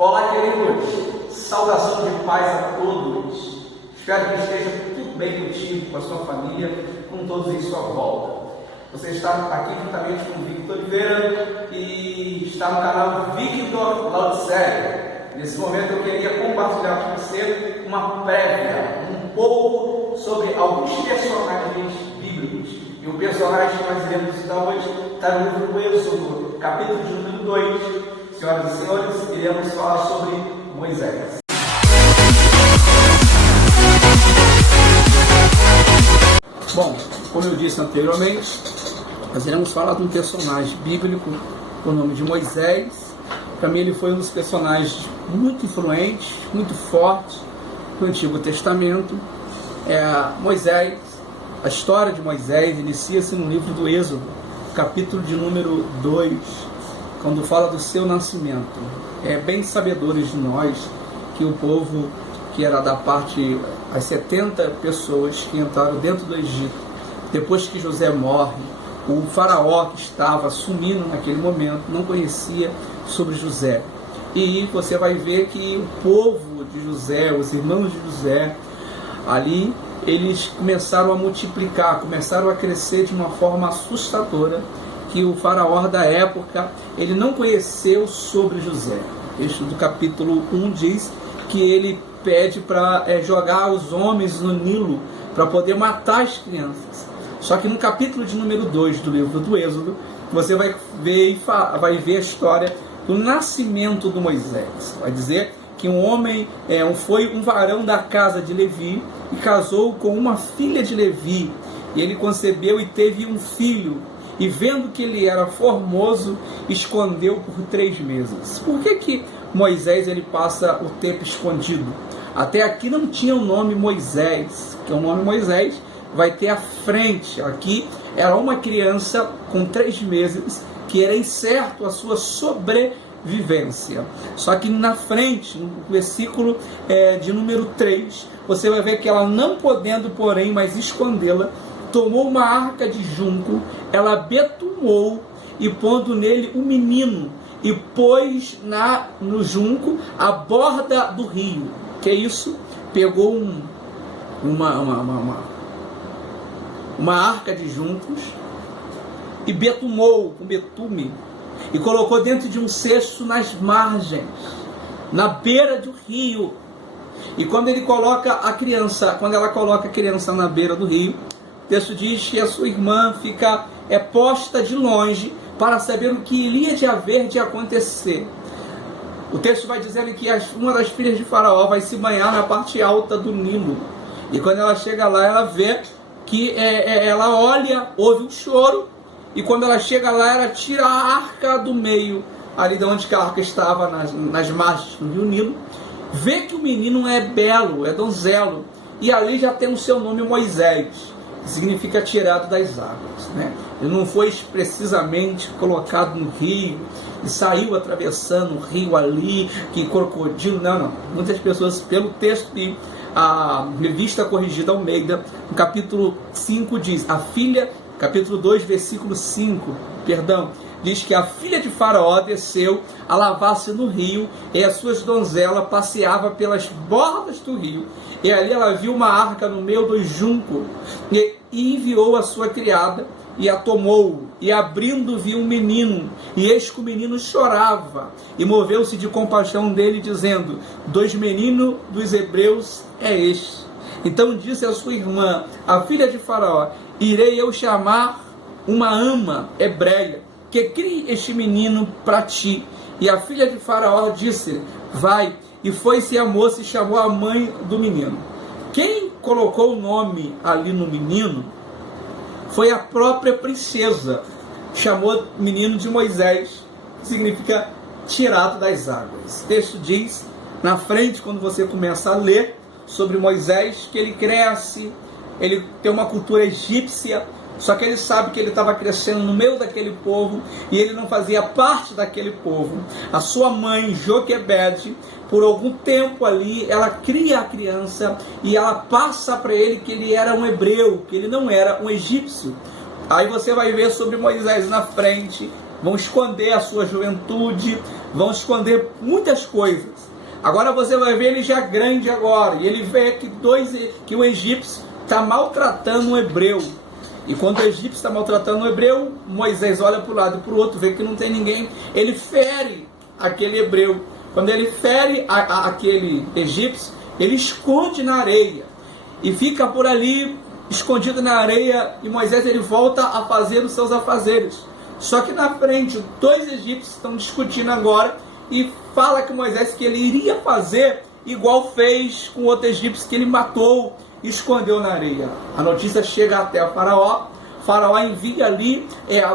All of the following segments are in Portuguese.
Olá, queridos! Saudação de paz a todos! Espero que esteja tudo bem contigo, com a sua família, com todos em sua volta. Você está aqui juntamente com o Victor Oliveira e está no canal Victor Laudicério. Nesse momento eu queria compartilhar com você uma prévia, um pouco sobre alguns personagens bíblicos. E o personagem que nós iremos estudar hoje está no livro do Êxodo, capítulo de número 2. Senhoras e senhores, iremos falar sobre Moisés. Bom, como eu disse anteriormente, nós iremos falar de um personagem bíblico com o nome de Moisés. Para mim ele foi um dos personagens muito influentes, muito fortes do Antigo Testamento. Moisés, a história de Moisés inicia-se no livro do Êxodo, capítulo de número 2, quando fala do seu nascimento. Bem sabedores de nós que o povo que era da parte, as 70 pessoas que entraram dentro do Egito, depois que José morre, o faraó que estava assumindo naquele momento não conhecia sobre José. E você vai ver que o povo de José, os irmãos de José, ali eles começaram a multiplicar, começaram a crescer de uma forma assustadora, que o faraó da época, ele não conheceu sobre José. O texto do capítulo 1 diz que ele pede para jogar os homens no Nilo, para poder matar as crianças. Só que no capítulo de número 2 do livro do Êxodo, você vai ver a história do nascimento do Moisés. Vai dizer que um homem foi um varão da casa de Levi e casou com uma filha de Levi. E ele concebeu e teve um filho. E vendo que ele era formoso, escondeu por 3 meses. Por que Moisés ele passa o tempo escondido? Até aqui não tinha o nome Moisés, que o nome Moisés vai ter à frente. Aqui era uma criança com 3 meses, que era incerto a sua sobrevivência. Só que na frente, no versículo de número 3, você vai ver que ela, não podendo, porém, mais escondê-la, tomou uma arca de junco, ela betumou e pondo nele um menino, e pôs no junco a borda do rio. Que é isso? Pegou uma arca de juncos e betumou com betume e colocou dentro de um cesto nas margens, na beira do rio. E quando ela coloca a criança na beira do rio, o texto diz que a sua irmã fica posta de longe para saber o que iria de haver de acontecer. O texto vai dizendo que uma das filhas de Faraó vai se banhar na parte alta do Nilo. E quando ela chega lá, ela vê que ela olha, ouve um choro. E quando ela chega lá, ela tira a arca do meio, ali de onde a arca estava, nas margens do rio Nilo. Vê que o menino é belo, é donzelo. E ali já tem o seu nome Moisés, que significa tirado das águas, né? Ele não foi precisamente colocado no rio e saiu atravessando o rio ali, que crocodilo, não. Muitas pessoas, pelo texto de a Revista Corrigida Almeida, no capítulo 5 diz, capítulo 2, versículo 5, diz que a filha de Faraó desceu a lavar-se no rio, e as suas donzelas passeavam pelas bordas do rio, e ali ela viu uma arca no meio do junco, e enviou a sua criada, e a tomou, e abrindo viu um menino, e eis que o menino chorava, e moveu-se de compaixão dele, dizendo, 2 meninos dos hebreus é este. Então disse a sua irmã, a filha de Faraó, irei eu chamar uma ama hebreia, que crie este menino para ti. E a filha de Faraó disse, vai. E foi-se a moça e chamou a mãe do menino. Quem colocou o nome ali no menino foi a própria princesa. Chamou o menino de Moisés, que significa tirado das águas. O texto diz, na frente, quando você começa a ler sobre Moisés, que ele cresce, ele tem uma cultura egípcia, só que ele sabe que ele estava crescendo no meio daquele povo e ele não fazia parte daquele povo. A sua mãe, Joquebede, por algum tempo ali, ela cria a criança e ela passa para ele que ele era um hebreu, que ele não era um egípcio. Aí você vai ver sobre Moisés na frente, vão esconder a sua juventude, vão esconder muitas coisas. Agora você vai ver ele já grande agora, e ele vê que o egípcio está maltratando um hebreu. E quando o egípcio está maltratando um hebreu, Moisés olha para um lado e para o outro, vê que não tem ninguém, ele fere aquele hebreu. Quando ele fere aquele egípcio, ele esconde na areia e fica por ali escondido na areia, e Moisés ele volta a fazer os seus afazeres. Só que na frente, 2 egípcios estão discutindo agora, e fala que Moisés que ele iria fazer igual fez com outro egípcio que ele matou e escondeu na areia. A notícia chega até o faraó. O faraó envia ali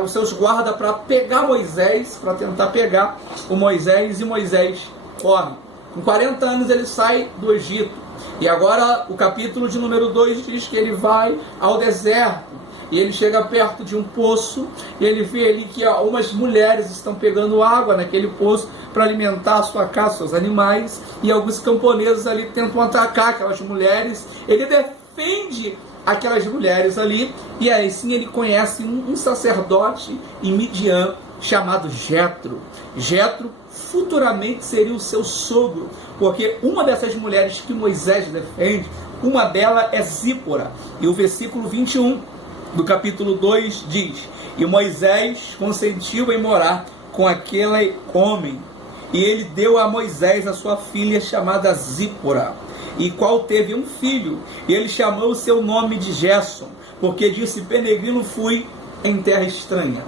os seus guardas para pegar Moisés, para tentar pegar o Moisés, e Moisés corre. Com 40 anos ele sai do Egito. E agora o capítulo de número 2 diz que ele vai ao deserto. E ele chega perto de um poço, e ele vê ali que algumas mulheres estão pegando água naquele poço para alimentar a sua casa, seus animais, e alguns camponeses ali tentam atacar aquelas mulheres. Ele defende aquelas mulheres ali, e aí sim ele conhece um sacerdote em Midian chamado Jetro. Jetro futuramente seria o seu sogro, porque uma dessas mulheres que Moisés defende, uma delas é Zípora. E o versículo 21 do capítulo 2 diz: e Moisés consentiu em morar com aquele homem, e ele deu a Moisés a sua filha chamada Zípora, e qual teve um filho, e ele chamou o seu nome de Gerson, porque disse: peregrino fui em terra estranha.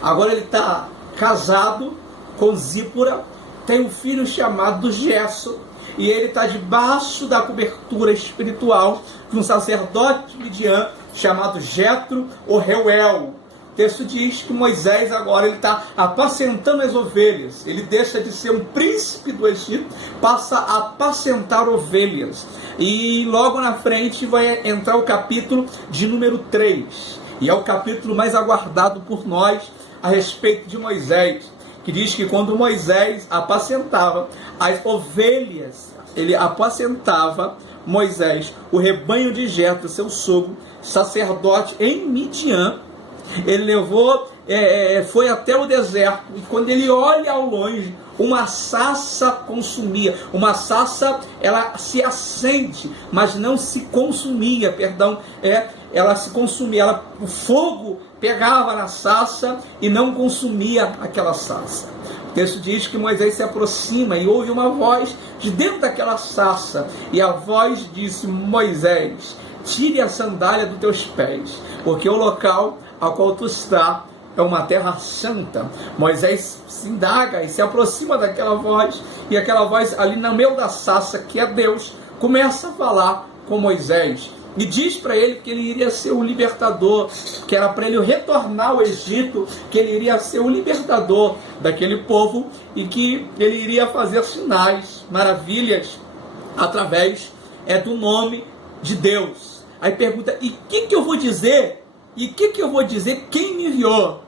Agora ele está casado com Zípora, tem um filho chamado Gerson, e ele está debaixo da cobertura espiritual de um sacerdote de Midian chamado Jetro ou Reuel. O texto diz que Moisés agora ele está apacentando as ovelhas. Ele deixa de ser um príncipe do Egito, passa a apacentar ovelhas. E logo na frente vai entrar o capítulo de número 3. E é o capítulo mais aguardado por nós a respeito de Moisés, que diz que quando Moisés apacentava as ovelhas, ele apacentava Moisés o rebanho de Jetro, seu sogro, sacerdote em Midian. Ele levou, foi até o deserto, e quando ele olha ao longe, uma sarça consumia. Uma sarça, ela se acende, mas não se consumia, ela se consumia, o fogo pegava na sarça e não consumia aquela sarça. O texto diz que Moisés se aproxima e ouve uma voz de dentro daquela sarça, e a voz disse: Moisés, tire a sandália dos teus pés, porque o local ao qual tu está é uma terra santa. Moisés se indaga e se aproxima daquela voz, e aquela voz ali no meio da sarça, que é Deus, começa a falar com Moisés e diz para ele que ele iria ser o libertador, que era para ele retornar ao Egito, que ele iria ser o libertador daquele povo, e que ele iria fazer sinais, maravilhas, através do nome de Deus. Aí pergunta: e o que eu vou dizer? E o que eu vou dizer? Quem me enviou?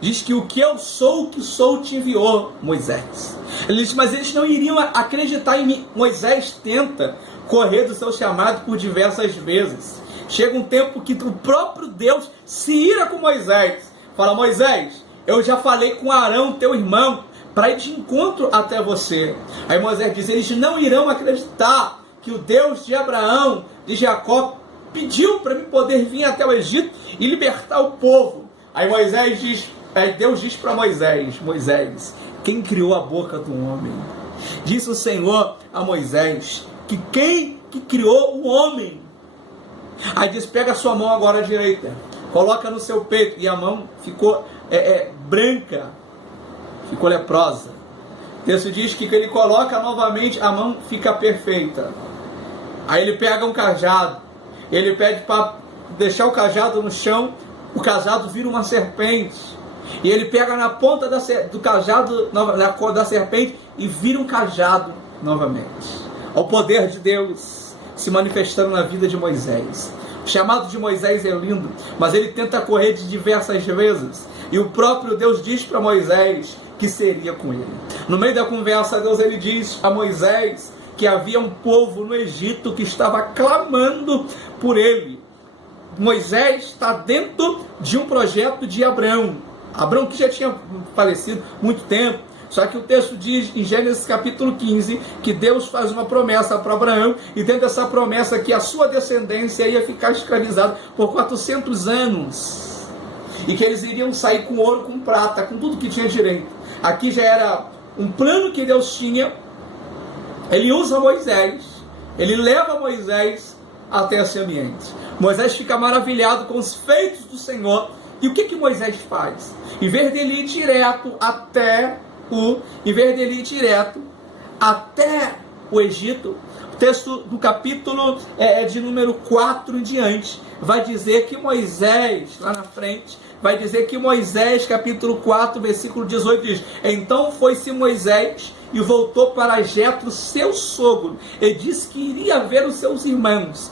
Diz que o que eu sou, o que sou, te enviou, Moisés. Ele diz: mas eles não iriam acreditar em mim. Moisés tenta correr do seu chamado por diversas vezes. Chega um tempo que o próprio Deus se ira com Moisés. Fala: Moisés, eu já falei com Arão, teu irmão, para ir de encontro até você. Aí Moisés diz: eles não irão acreditar que o Deus de Abraão, de Jacó, pediu para mim poder vir até o Egito e libertar o povo. Aí Deus diz para Moisés: Moisés, quem criou a boca do homem? Disse o Senhor a Moisés que quem que criou o homem? Aí diz: pega a sua mão agora à direita, coloca no seu peito. E a mão ficou branca, ficou leprosa. O texto diz que ele coloca novamente, a mão fica perfeita. Aí ele pega um cajado, ele pede para deixar o cajado no chão, o cajado vira uma serpente. E ele pega na ponta do cajado, da serpente, e vira um cajado novamente. O poder de Deus se manifestando na vida de Moisés. O chamado de Moisés é lindo, mas ele tenta correr de diversas vezes. E o próprio Deus diz para Moisés que seria com ele. No meio da conversa, Deus ele diz a Moisés que havia um povo no Egito que estava clamando por ele. Moisés está dentro de um projeto de Abraão. Abraão que já tinha falecido há muito tempo. Só que o texto diz em Gênesis capítulo 15 que Deus faz uma promessa para Abraão, e dentro dessa promessa que a sua descendência ia ficar escravizada por 400 anos, e que eles iriam sair com ouro, com prata, com tudo que tinha direito. Aqui já era um plano que Deus tinha. Ele usa Moisés, ele leva Moisés até esse ambiente. Moisés fica maravilhado com os feitos do Senhor. E o que Moisés faz? Em vez dele ir direto até o Egito, o texto do capítulo de número 4 em diante, vai dizer que Moisés, lá na frente, vai dizer que Moisés, capítulo 4, versículo 18, diz: então foi-se Moisés e voltou para Jetro, seu sogro, e disse que iria ver os seus irmãos.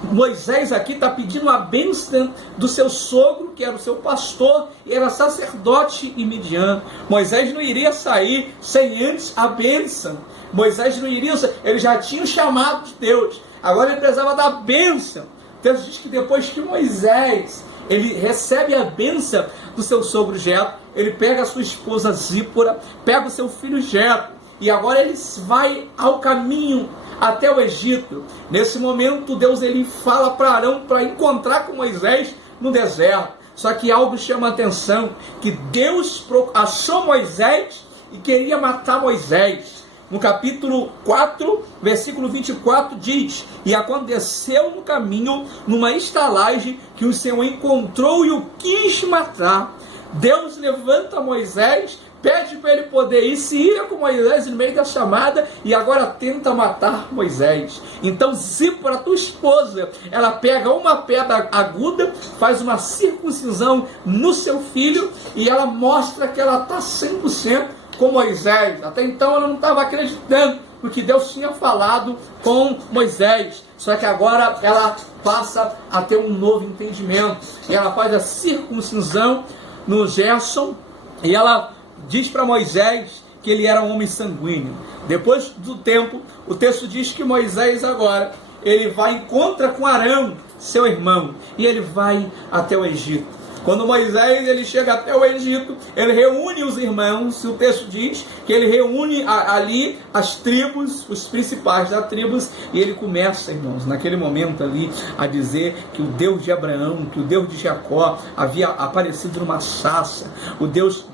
Moisés aqui está pedindo a bênção do seu sogro, que era o seu pastor, e era sacerdote em Midian. Moisés não iria sair sem antes a bênção. Moisés não iria, ele já tinha o chamado de Deus, agora ele precisava da bênção. Deus diz que depois que Moisés ele recebe a bênção do seu sogro Jetro, ele pega a sua esposa Zípora, pega o seu filho Jetro, e agora ele vai ao caminho até o Egito. Nesse momento, Deus ele fala para Arão para encontrar com Moisés no deserto. Só que algo chama a atenção, que Deus achou Moisés e queria matar Moisés. No capítulo 4, versículo 24, diz: e aconteceu no caminho, numa estalagem, que o Senhor encontrou e o quis matar. Deus levanta Moisés, pede para ele poder ir, se ia com Moisés no meio da chamada, e agora tenta matar Moisés. Então Zípora, tua esposa, ela pega uma pedra aguda, faz uma circuncisão no seu filho, e ela mostra que ela está 100% com Moisés. Até então ela não estava acreditando no que Deus tinha falado com Moisés. Só que agora ela passa a ter um novo entendimento, e ela faz a circuncisão no Gerson, e ela diz para Moisés que ele era um homem sanguíneo. Depois do tempo, o texto diz que Moisés agora, ele vai encontrar com Arão, seu irmão, e ele vai até o Egito. Quando Moisés ele chega até o Egito, ele reúne os irmãos, e o texto diz que ele reúne ali as tribos, os principais das tribos, e ele começa, irmãos, naquele momento ali, a dizer que o Deus de Abraão, que o Deus de Jacó havia aparecido numa sarça, o Deus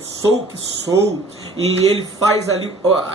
sou o que sou, e ele faz ali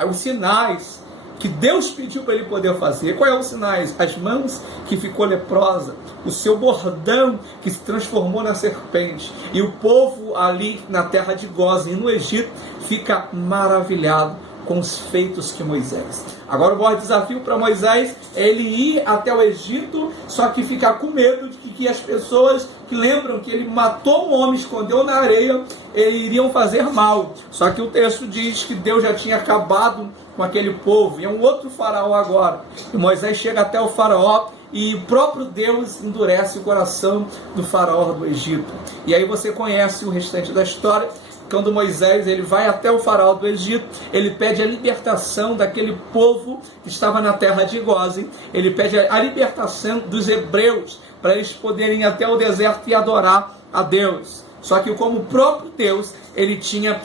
os sinais que Deus pediu para ele poder fazer. Quais são os sinais? As mãos que ficou leprosa, o seu bordão que se transformou na serpente, e o povo ali na terra de Gósen, no Egito, fica maravilhado com os feitos que Moisés. Agora o maior desafio para Moisés é ele ir até o Egito, só que ficar com medo de que as pessoas que lembram que ele matou um homem, escondeu na areia, iriam fazer mal. Só que o texto diz que Deus já tinha acabado com aquele povo, e é um outro faraó agora. E Moisés chega até o faraó, e o próprio Deus endurece o coração do faraó do Egito. E aí você conhece o restante da história. Quando Moisés ele vai até o faraó do Egito, ele pede a libertação daquele povo que estava na terra de Gósen, ele pede a libertação dos hebreus, para eles poderem ir até o deserto e adorar a Deus. Só que como o próprio Deus, ele tinha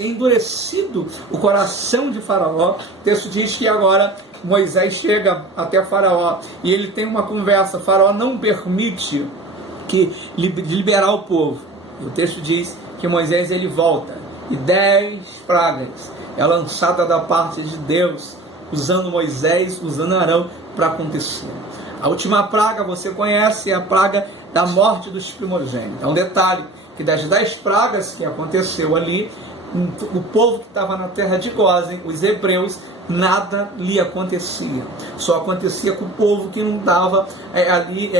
endurecido o coração de Faraó, o texto diz que agora Moisés chega até Faraó, e ele tem uma conversa. Faraó não permite liberar o povo. O texto diz que Moisés ele volta, e 10 pragas é lançada da parte de Deus, usando Moisés, usando Arão para acontecer. A última praga você conhece, é a praga da morte dos primogênitos. É um detalhe que das 10 pragas que aconteceu ali, o povo que estava na terra de Gósen, os hebreus, nada lhe acontecia. Só acontecia com o povo que não estava ali,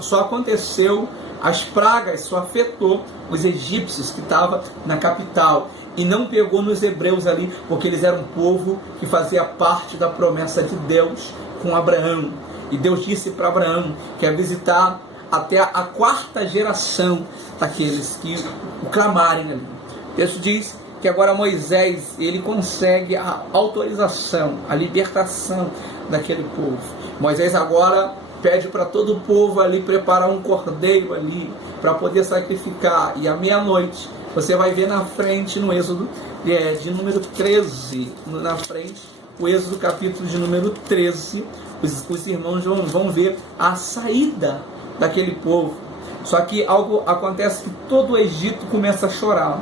só aconteceu, as pragas só afetou os egípcios que estavam na capital, e não pegou nos hebreus ali, porque eles eram um povo que fazia parte da promessa de Deus com Abraão. E Deus disse para Abraão que ia visitar até a 4ª geração daqueles que o clamarem ali. O texto diz que agora Moisés ele consegue a autorização, a libertação daquele povo. Moisés agora pede para todo o povo ali preparar um cordeiro ali para poder sacrificar, e à meia-noite Você vai ver na frente, no Êxodo de número 13, na frente, o Êxodo capítulo de número 13, os irmãos vão ver a saída daquele povo. Só que algo acontece que todo o Egito começa a chorar.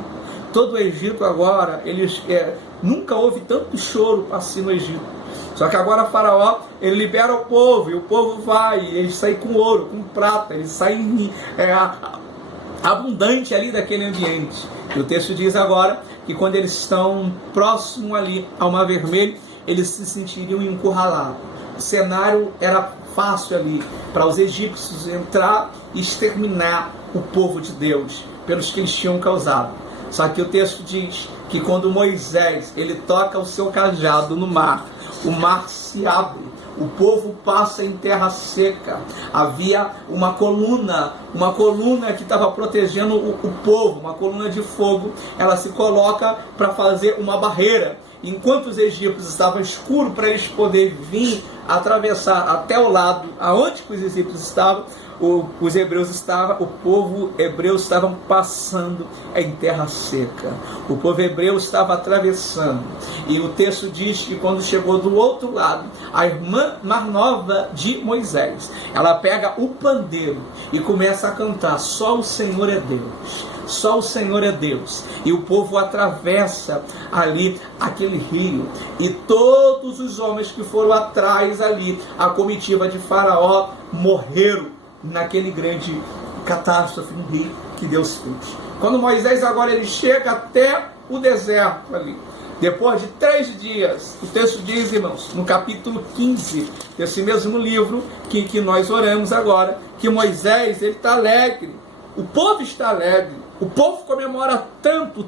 Todo o Egito agora, nunca houve tanto choro assim no Egito. Só que agora Faraó, ele libera o povo, e o povo vai, eles saem com ouro, com prata, eles saem abundante ali daquele ambiente. E o texto diz agora que quando eles estão próximo ali ao Mar Vermelho, eles se sentiriam encurralados. O cenário era fácil ali para os egípcios entrar e exterminar o povo de Deus pelos que eles tinham causado. Só que o texto diz que quando Moisés ele toca o seu cajado no mar, o mar se abre, o povo passa em terra seca. Havia uma coluna que estava protegendo o povo, uma coluna de fogo. Ela se coloca para fazer uma barreira. Enquanto os egípcios estavam escuros para eles poderem vir atravessar até o lado aonde os egípcios estavam, os hebreus estavam, o povo hebreu estavam passando em terra seca. O povo hebreu estava atravessando. E o texto diz que quando chegou do outro lado, a irmã mais nova de Moisés, ela pega o pandeiro e começa a cantar: só o Senhor é Deus. Só o Senhor é Deus. E o povo atravessa ali aquele rio. E todos os homens que foram atrás ali, a comitiva de Faraó, morreram naquele grande catástrofe no rio que Deus fez. Quando Moisés agora ele chega até o deserto ali, depois de 3 dias, o texto diz, irmãos, no capítulo 15 desse mesmo livro que nós oramos agora, que Moisés ele está alegre, o povo está alegre, o povo comemora tanto,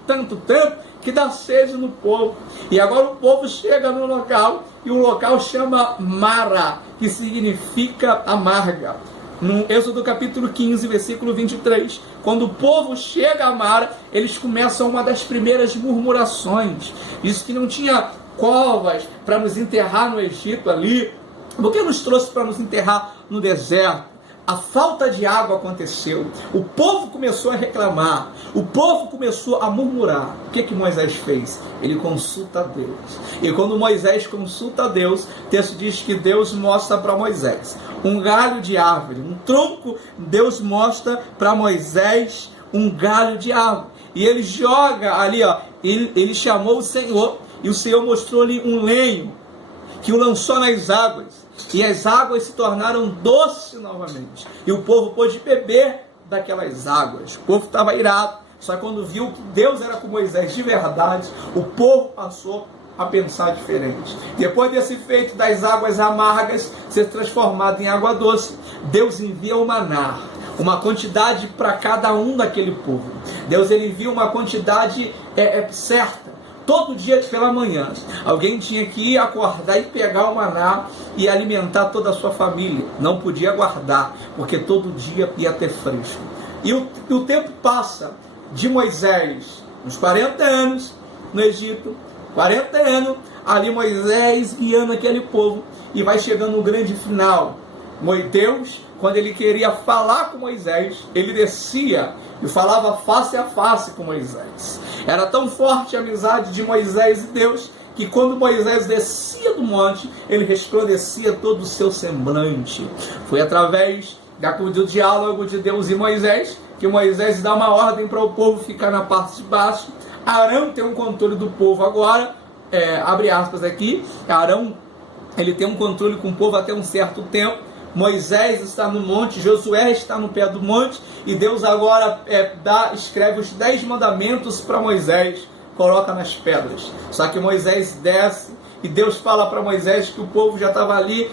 que dá sede no povo. E agora o povo chega no local, e o local chama Mara, que significa amarga. No Êxodo capítulo 15, versículo 23, quando o povo chega a Mara, eles começam uma das primeiras murmurações. Diz que não tinha covas para nos enterrar no Egito ali. Por que nos trouxe para nos enterrar no deserto? A falta de água aconteceu, o povo começou a reclamar, o povo começou a murmurar. O que Moisés fez? Ele consulta a Deus. E quando Moisés consulta a Deus, o texto diz que Deus mostra para Moisés um galho de árvore, um tronco. Deus mostra para Moisés um galho de árvore. E ele joga ali, ele chamou o Senhor, e o Senhor mostrou-lhe um lenho, que o lançou nas águas. E as águas se tornaram doces novamente. E o povo pôde beber daquelas águas. O povo estava irado. Só que quando viu que Deus era com Moisés de verdade, o povo passou a pensar diferente. Depois desse feito das águas amargas ser transformado em água doce, Deus envia o maná, uma quantidade para cada um daquele povo. Deus ele envia uma quantidade certa. Todo dia pela manhã, alguém tinha que ir acordar e pegar o maná e alimentar toda a sua família. Não podia guardar, porque todo dia ia ter fresco. E o tempo passa de Moisés, uns 40 anos no Egito, 40 anos, ali Moisés guiando aquele povo, e vai chegando um grande final. Deus, quando ele queria falar com Moisés, ele descia e falava face a face com Moisés. Era tão forte a amizade de Moisés e Deus, que quando Moisés descia do monte, ele resplandecia todo o seu semblante. Foi através do diálogo de Deus e Moisés, que Moisés dá uma ordem para o povo ficar na parte de baixo. Arão tem um controle do povo agora, abre aspas aqui, Arão ele tem um controle com o povo até um certo tempo. Moisés está no monte, Josué está no pé do monte, e Deus agora escreve os 10 mandamentos para Moisés, coloca nas pedras. Só que Moisés desce, e Deus fala para Moisés que o povo já estava ali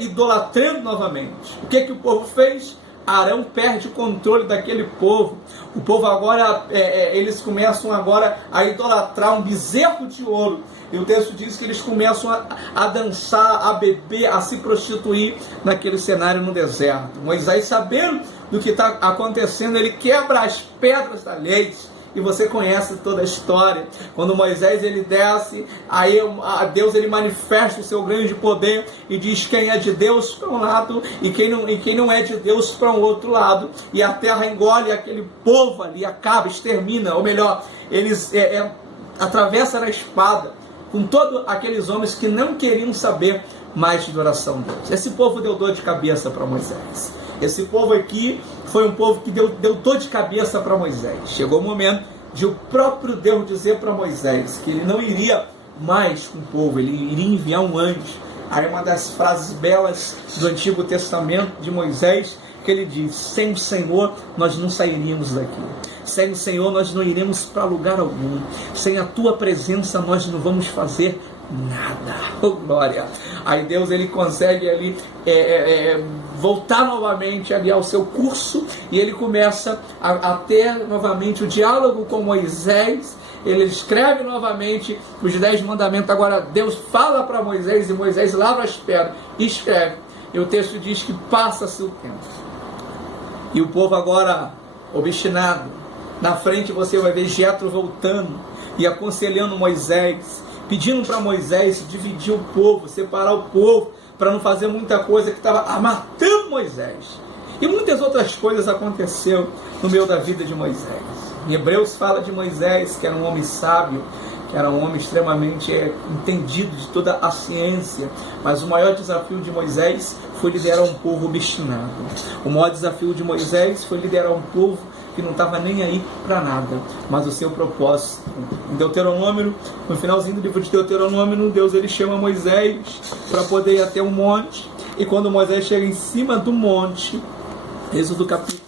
idolatrando novamente. O que o povo fez? Arão perde o controle daquele povo. O povo agora, eles começam agora a idolatrar um bezerro de ouro. E o texto diz que eles começam a dançar, a beber, a se prostituir naquele cenário no deserto. Moisés, sabendo do que está acontecendo, ele quebra as pedras da lei e você conhece toda a história. Quando Moisés ele desce, aí Deus ele manifesta o seu grande poder e diz quem é de Deus para um lado e quem não é de Deus para um outro lado. E a terra engole aquele povo ali, acaba, extermina, ou melhor, eles atravessam a espada com todos aqueles homens que não queriam saber mais de oração a Deus. Esse povo deu dor de cabeça para Moisés. Esse povo aqui foi um povo que deu dor de cabeça para Moisés. Chegou o momento de o próprio Deus dizer para Moisés que ele não iria mais com o povo, ele iria enviar um anjo. Aí uma das frases belas do Antigo Testamento de Moisés, que ele diz: sem o Senhor nós não sairíamos daqui. Sem o Senhor nós não iremos para lugar algum. Sem a tua presença nós não vamos fazer nada. Oh, glória! Aí Deus ele consegue ali voltar novamente ali ao seu curso e ele começa a ter novamente o diálogo com Moisés. Ele escreve novamente os 10 mandamentos. Agora Deus fala para Moisés e Moisés lava as pedras e escreve. E o texto diz que passa-se o tempo. E o povo agora obstinado. Na frente você vai ver Jetro voltando e aconselhando Moisés, pedindo para Moisés dividir o povo, separar o povo, para não fazer muita coisa que estava matando Moisés. E muitas outras coisas aconteceram no meio da vida de Moisés. Em Hebreus fala de Moisés, que era um homem sábio, que era um homem extremamente entendido de toda a ciência, mas o maior desafio de Moisés foi liderar um povo obstinado. O maior desafio de Moisés foi liderar um povo que não estava nem aí para nada, mas o seu propósito. Em Deuteronômio, no finalzinho do livro de Deuteronômio, Deus ele chama Moisés para poder ir até um monte, e quando Moisés chega em cima do monte, Êxodo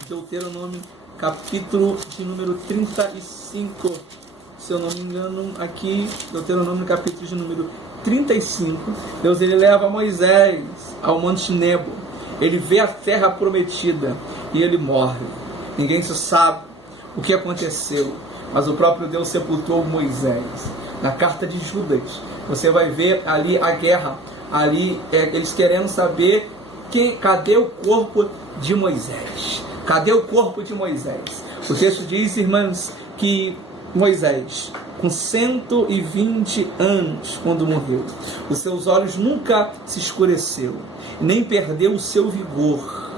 Deuteronômio, capítulo de número 35, se eu não me engano, aqui, Deuteronômio, capítulo de número 35, Deus ele leva Moisés ao Monte Nebo, ele vê a terra prometida e ele morre. Ninguém sabe o que aconteceu, mas o próprio Deus sepultou Moisés. Na carta de Judas, você vai ver ali a guerra, ali eles querendo saber cadê o corpo de Moisés? Cadê o corpo de Moisés? O texto diz, irmãs, que Moisés, com 120 anos, quando morreu, os seus olhos nunca se escureceu, nem perdeu o seu vigor.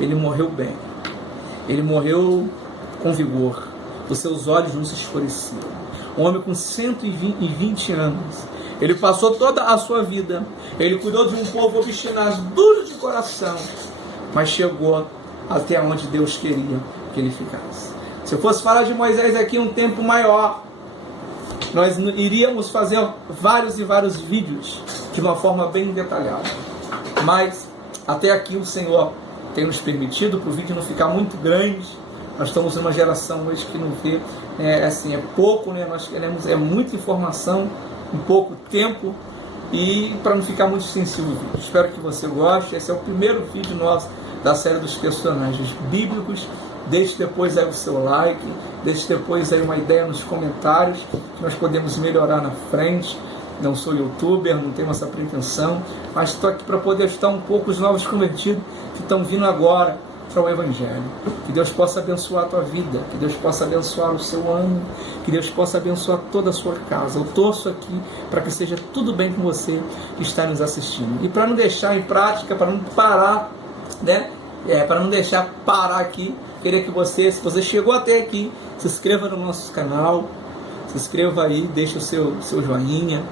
Ele morreu bem. Ele morreu com vigor. Os seus olhos não se escureciam. Um homem com 120 anos. Ele passou toda a sua vida. Ele cuidou de um povo obstinado, duro de coração. Mas chegou até onde Deus queria que ele ficasse. Se eu fosse falar de Moisés aqui um tempo maior, nós iríamos fazer vários e vários vídeos de uma forma bem detalhada. Mas até aqui o Senhor tem nos permitido para o vídeo não ficar muito grande. Nós estamos numa geração hoje que não vê, é pouco, né? Nós queremos muita informação em pouco tempo, e para não ficar muito extensivo o vídeo. Espero que você goste. Esse é o primeiro vídeo nosso da série dos personagens bíblicos. Deixe depois aí o seu like, deixe depois aí uma ideia nos comentários, que nós podemos melhorar na frente. Não sou youtuber, não tenho essa pretensão, mas estou aqui para poder ajudar um pouco os novos convertidos que estão vindo agora para o Evangelho. Que Deus possa abençoar a tua vida, que Deus possa abençoar o seu ano, que Deus possa abençoar toda a sua casa. Eu torço aqui para que seja tudo bem com você que está nos assistindo. E para não deixar em prática, para não parar, né? Para não deixar parar aqui, queria que você, se você chegou até aqui, se inscreva no nosso canal, se inscreva aí, deixe o seu joinha,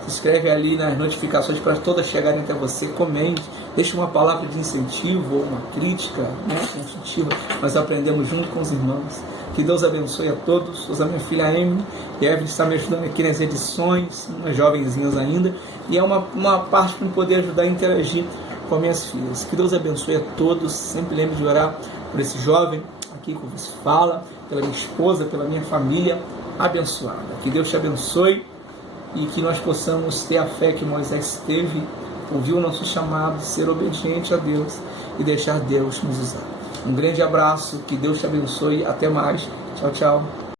se inscreve ali nas notificações para todas chegarem até você, comente, deixe uma palavra de incentivo ou uma crítica, né, construtiva. Nós aprendemos junto com os irmãos. Que Deus abençoe a todos. Usa minha filha Emily, e a Evelyn está me ajudando aqui nas edições, umas jovenzinhas ainda, e é uma parte para poder ajudar a interagir com as minhas filhas. Que Deus abençoe a todos. Sempre lembre de orar por esse jovem aqui que você fala, pela minha esposa, pela minha família abençoada. Que Deus te abençoe e que nós possamos ter a fé que Moisés teve, ouvir o nosso chamado, ser obediente a Deus e deixar Deus nos usar. Um grande abraço, que Deus te abençoe, até mais, tchau, tchau.